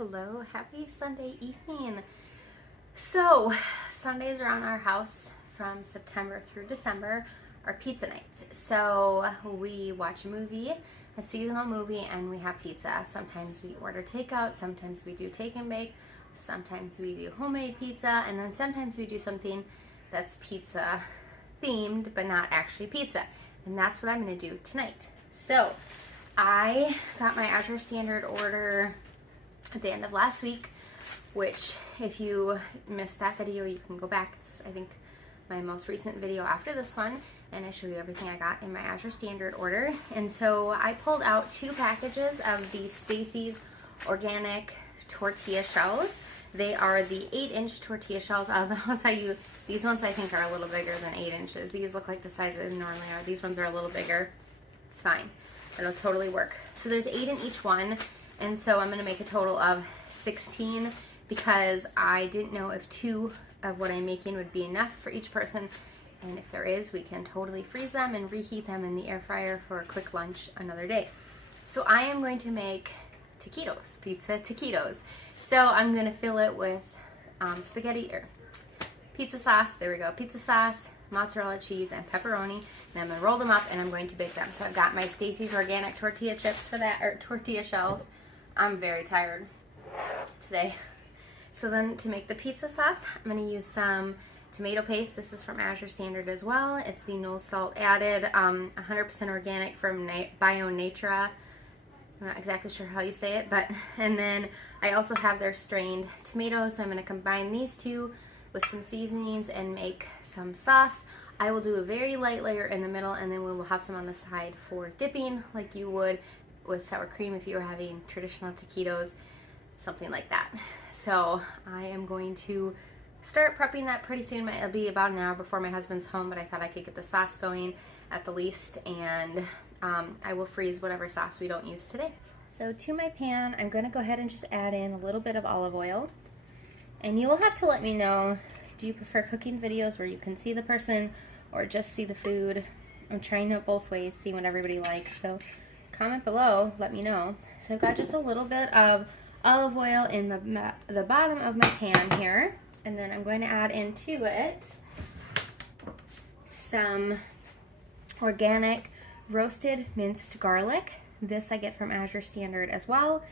Hello, happy Sunday evening. So, Sundays around our house from September through December are pizza nights. So, we watch a movie, a seasonal movie, and we have pizza. Sometimes we order takeout, sometimes we do take and bake, sometimes we do homemade pizza, and then sometimes we do something that's pizza themed but not actually pizza. And that's what I'm going to do tonight. So, I got my Azure Standard order at the end of last week, which if you missed that video, you can go back. It's, I think, my most recent video after this one, and I show you everything I got in my Azure Standard order. And so I pulled out 2 packages of the Stacy's organic tortilla shells. They are the 8-inch tortilla shells. I'll tell you, these ones I think are a little bigger than 8 inches. These look like the size that they normally are. These ones are a little bigger. It's fine. It'll totally work. So there's 8 in each one. And so I'm going to make a total of 16 because I didn't know if 2 of what I'm making would be enough for each person. And if there is, we can totally freeze them and reheat them in the air fryer for a quick lunch another day. So I am going to make taquitos, pizza taquitos. So I'm going to fill it with spaghetti or pizza sauce. There we go. Pizza sauce, mozzarella cheese, and pepperoni. And I'm going to roll them up and I'm going to bake them. So I've got my Stacy's organic tortilla chips for that, or tortilla shells. I'm very tired today. So then to make the pizza sauce, I'm going to use some tomato paste. This is from Azure Standard as well. It's the no salt added, 100% organic from Bio Natura. I'm not exactly sure how you say it, but, and then I also have their strained tomatoes. So I'm going to combine these 2 with some seasonings and make some sauce. I will do a very light layer in the middle, and then we will have some on the side for dipping like you would with sour cream if you were having traditional taquitos, something like that. So I am going to start prepping that pretty soon. It'll be about an hour before my husband's home, but I thought I could get the sauce going at the least, and I will freeze whatever sauce we don't use today. So to my pan, I'm going to go ahead and just add in a little bit of olive oil. And you will have to let me know, do you prefer cooking videos where you can see the person or just see the food? I'm trying it both ways, see what everybody likes. So comment below, let me know. So I've got just a little bit of olive oil in the bottom of my pan here. And then I'm going to add into it some organic roasted minced garlic. This I get from Azure Standard as well.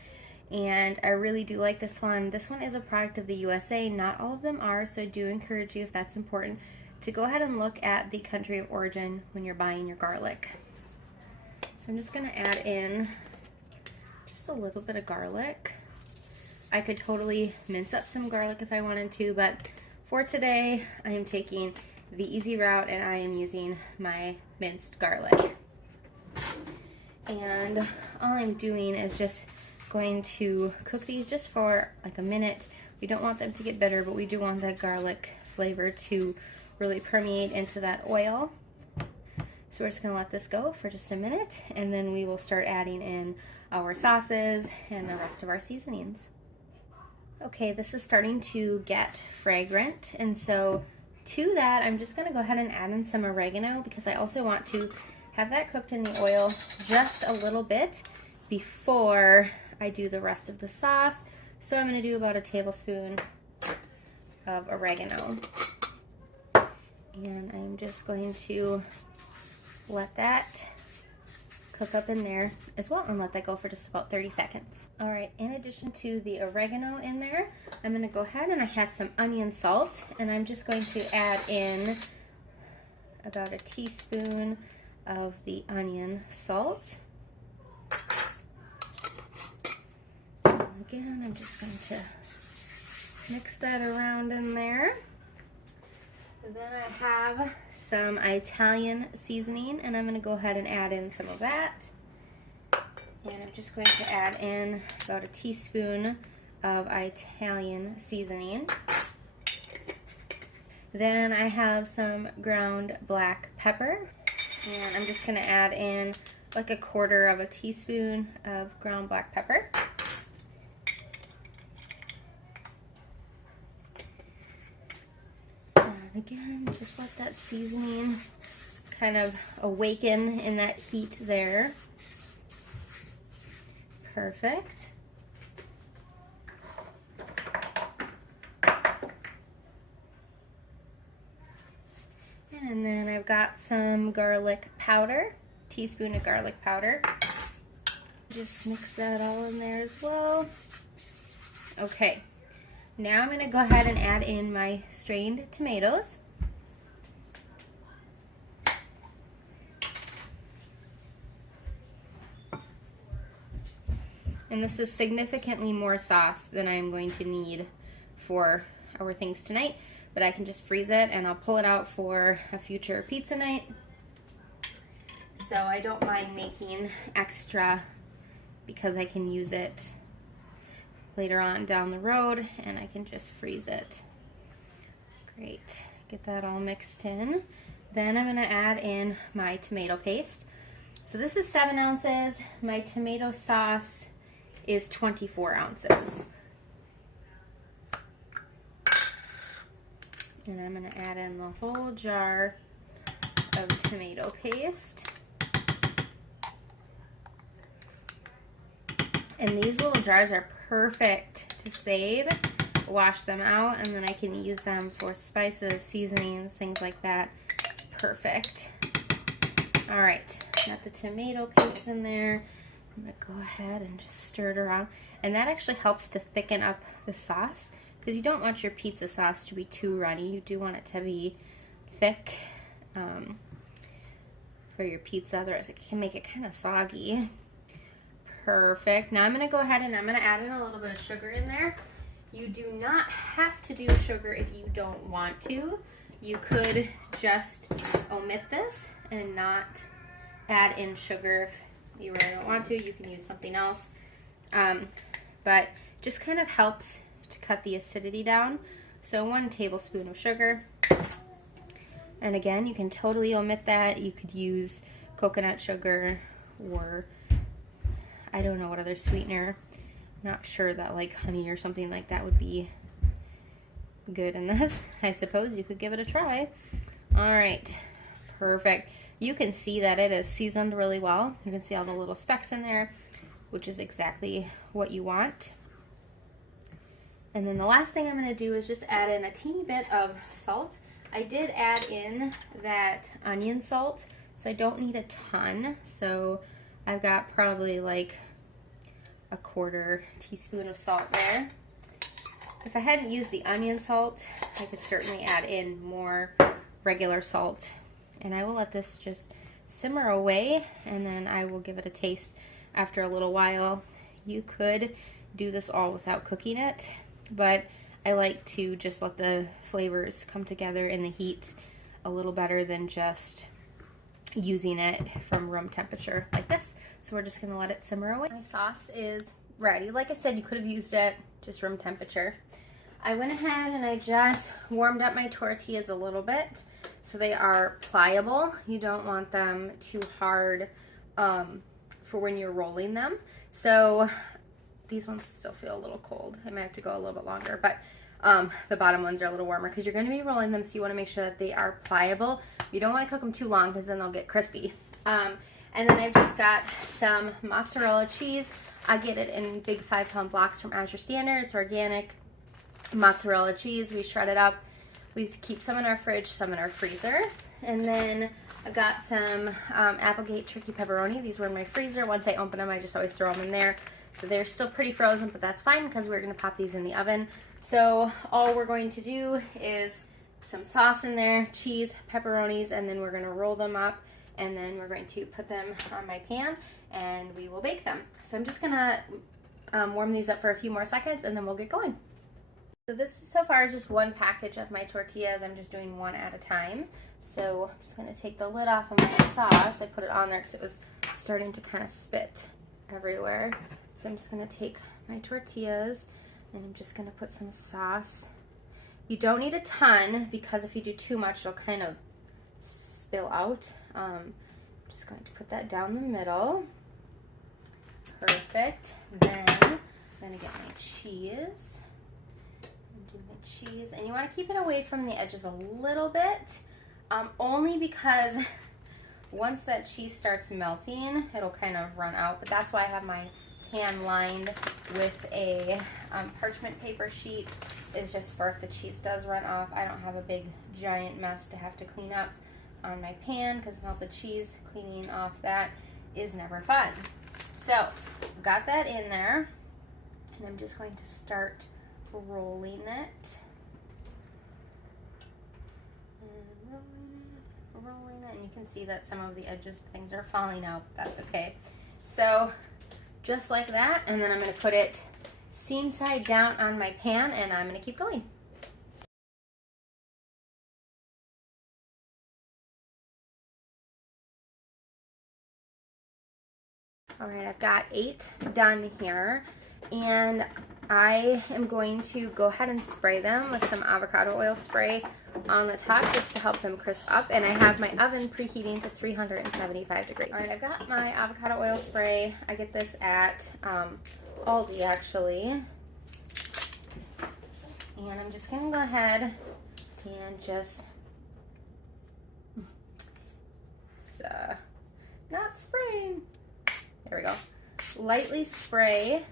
And I really do like this one. This one is a product of the USA. Not all of them are, so I do encourage you, if that's important, to go ahead and look at the country of origin when you're buying your garlic. So I'm just going to add in just a little bit of garlic. I could totally mince up some garlic if I wanted to, but for today, I am taking the easy route and I am using my minced garlic. And all I'm doing is just going to cook these just for like a minute. We don't want them to get bitter, but we do want that garlic flavor to really permeate into that oil. So we're just going to let this go for just a minute, and then we will start adding in our sauces and the rest of our seasonings. Okay, this is starting to get fragrant, and so to that I'm just going to go ahead and add in some oregano, because I also want to have that cooked in the oil just a little bit before I do the rest of the sauce. So I'm going to do about a tablespoon of oregano. And I'm just going to let that cook up in there as well and let that go for just about 30 seconds. All right, in addition to the oregano in there, I'm going to go ahead and I have some onion salt, and I'm just going to add in about a teaspoon of the onion salt. Again, I'm just going to mix that around in there. And then I have some Italian seasoning, and I'm going to go ahead and add in some of that. And I'm just going to add in about a teaspoon of Italian seasoning. Then I have some ground black pepper, and I'm just going to add in like a quarter of a teaspoon of ground black pepper. Again, just let that seasoning kind of awaken in that heat there. Perfect. got some garlic powder, teaspoon of garlic powder. Just mix that all in there as well. Okay, now I'm going to go ahead and add in my strained tomatoes. And this is significantly more sauce than I'm going to need for our things tonight, but I can just freeze it and I'll pull it out for a future pizza night. So I don't mind making extra because I can use it later on down the road and I can just freeze it. Great, get that all mixed in. Then I'm gonna add in my tomato paste. So this is 7 ounces. My tomato sauce is 24 ounces. And I'm going to add in the whole jar of tomato paste. And these little jars are perfect to save, wash them out, and then I can use them for spices, seasonings, things like that. It's perfect. All right, got the tomato paste in there. I'm going to go ahead and just stir it around. And that actually helps to thicken up the sauce because you don't want your pizza sauce to be too runny. You do want it to be thick for your pizza, otherwise it can make it kind of soggy. Perfect. Now I'm going to go ahead and I'm going to add in a little bit of sugar in there. You do not have to do sugar if you don't want to. You could just omit this and not add in sugar if you really don't want to. You can use something else, but just kind of helps to cut the acidity down. So 1 tablespoon of sugar, and again, you can totally omit that. You could use coconut sugar or I don't know what other sweetener. I'm not sure that like honey or something like that would be good in this. I suppose you could give it a try. All right, perfect. You can see that it is seasoned really well. You can see all the little specks in there, which is exactly what you want. And then the last thing I'm going to do is just add in a teeny bit of salt. I did add in that onion salt, so I don't need a ton. So I've got probably like a 1/4 teaspoon of salt there. If I hadn't used the onion salt, I could certainly add in more regular salt. And I will let this just simmer away, and then I will give it a taste after a little while. You could do this all without cooking it, but I like to just let the flavors come together in the heat a little better than just using it from room temperature like this. So we're just going to let it simmer away. My sauce is ready. Like I said, you could have used it just room temperature. I went ahead and I just warmed up my tortillas a little bit so they are pliable. You don't want them too hard for when you're rolling them. So these ones still feel a little cold. I might have to go a little bit longer, but the bottom ones are a little warmer because you're going to be rolling them, so you want to make sure that they are pliable. You don't want to cook them too long because then they'll get crispy. And then I've just got some mozzarella cheese. I get it in big 5-pound blocks from Azure Standard. It's organic mozzarella cheese. We shred it up. We keep some in our fridge, some in our freezer. And then I've got some Applegate turkey pepperoni. These were in my freezer. Once I open them, I just always throw them in there. So they're still pretty frozen, but that's fine because we're going to pop these in the oven. So all we're going to do is some sauce in there, cheese, pepperonis, and then we're going to roll them up, and then we're going to put them on my pan and we will bake them. So I'm just going to warm these up for a few more seconds and then we'll get going. So this so far is just 1 package of my tortillas. I'm just doing 1 at a time. So I'm just going to take the lid off of my sauce. I put it on there because it was starting to kind of spit everywhere. So I'm just going to take my tortillas and I'm just going to put some sauce. You don't need a ton because if you do too much, it'll kind of spill out. I'm just going to put that down the middle. Perfect. Then I'm going to get my cheese. Do my cheese, and you want to keep it away from the edges a little bit, only because once that cheese starts melting, it'll kind of run out. But that's why I have my pan lined with a parchment paper sheet, is just for if the cheese does run off, I don't have a big giant mess to have to clean up. on my pan because melted cheese, cleaning off that is never fun. So, got that in there, and I'm just going to start rolling it. And rolling it, and you can see that some of the edges, things are falling out, but that's okay. So, just like that, and then I'm going to put it seam side down on my pan, and I'm going to keep going. All right, I've got 8 done here, and I am going to go ahead and spray them with some avocado oil spray on the top just to help them crisp up, and I have my oven preheating to 375 degrees. All right, I've got my avocado oil spray. I get this at Aldi, actually, and I'm just going to go ahead and just not spraying. There we go. Lightly spray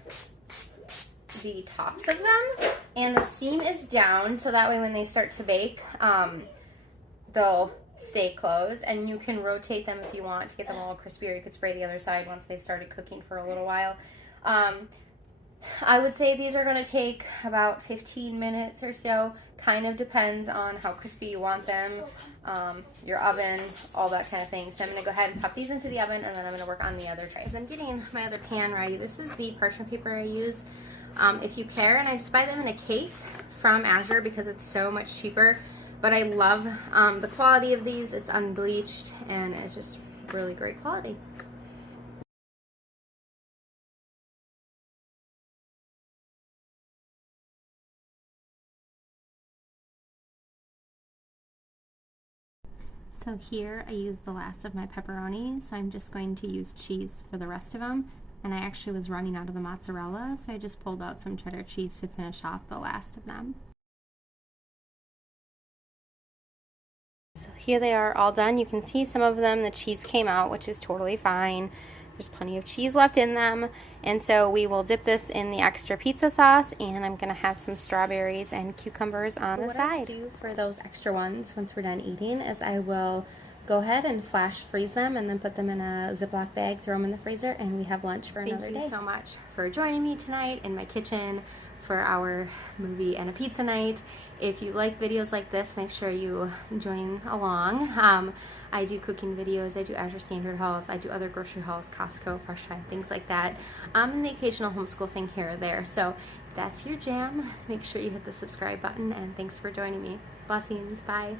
the tops of them, and the seam is down so that way when they start to bake, they'll stay closed, and you can rotate them if you want to get them a little crispier. You could spray the other side once they've started cooking for a little while. I would say these are going to take about 15 minutes or so. Kind of depends on how crispy you want them, your oven, all that kind of thing. So I'm going to go ahead and pop these into the oven, and then I'm going to work on the other tray. As I'm getting my other pan ready, this is the parchment paper I use. If you care, and I just buy them in a case from Azure because it's so much cheaper. But I love the quality of these. It's unbleached, and it's just really great quality. So here I used the last of my pepperoni, so I'm just going to use cheese for the rest of them. And I actually was running out of the mozzarella, so I just pulled out some cheddar cheese to finish off the last of them. So here they are all done. You can see some of them, the cheese came out, which is totally fine. There's plenty of cheese left in them. And so we will dip this in the extra pizza sauce, and I'm gonna have some strawberries and cucumbers on the side. What I do for those extra ones once we're done eating is I will go ahead and flash freeze them and then put them in a Ziploc bag, throw them in the freezer, and we have lunch for another day. Thank you so much for joining me tonight in my kitchen for our movie and a pizza night. If you like videos like this, make sure you join along. I do cooking videos, I do Azure Standard hauls, I do other grocery hauls, Costco, Fresh Time, things like that, and the occasional homeschool thing here or there. So if that's your jam, make sure you hit the subscribe button, and thanks for joining me. Blessings, bye.